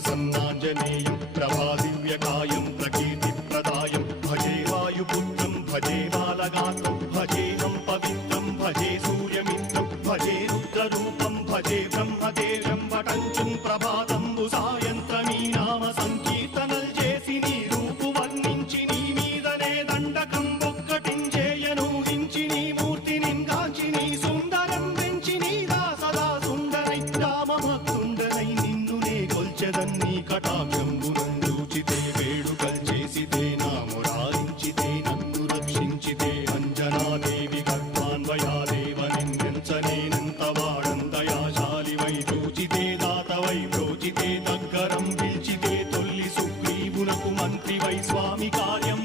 प्रसन्नाञ्जनेयं प्रभादिव्यकायं प्रकीर्तिप्रदायं भजे वायुपुत्रं भजे बालगात्रं भजेऽहं पवित्रं भजे सूर्यमित्रं भजे रुद्ररूपं भजे ब्रह्मदेवं वटञ्चुं प्रभाతంబు సాయంత్రమీ నామ సంకీర్తనల్ చేసి నీ రూపు వర్ణించి నీ మీదనే దండకం ఒక్కటించేయను హించి నీ మూర్తిని గాంచి నీ సుందరం పెంచి నీ దాసదా సుందరై రామభక్తుండనై నిన్నునే కొల్చెదన్ని కటాక్షంబునందూచితే వేడుకల్ చేసితే నా మురారించితే నన్ను రక్షించితే అంజనాదేవి గర్భాన్వయాదేవ నిందించనేనంత వాడంతయాశాలివై చూచితే దాతవై బ్రోచితే దగ్గరం పిలిచితే తొల్లి సుగ్రీవునకు మంత్రివై స్వామి కార్యం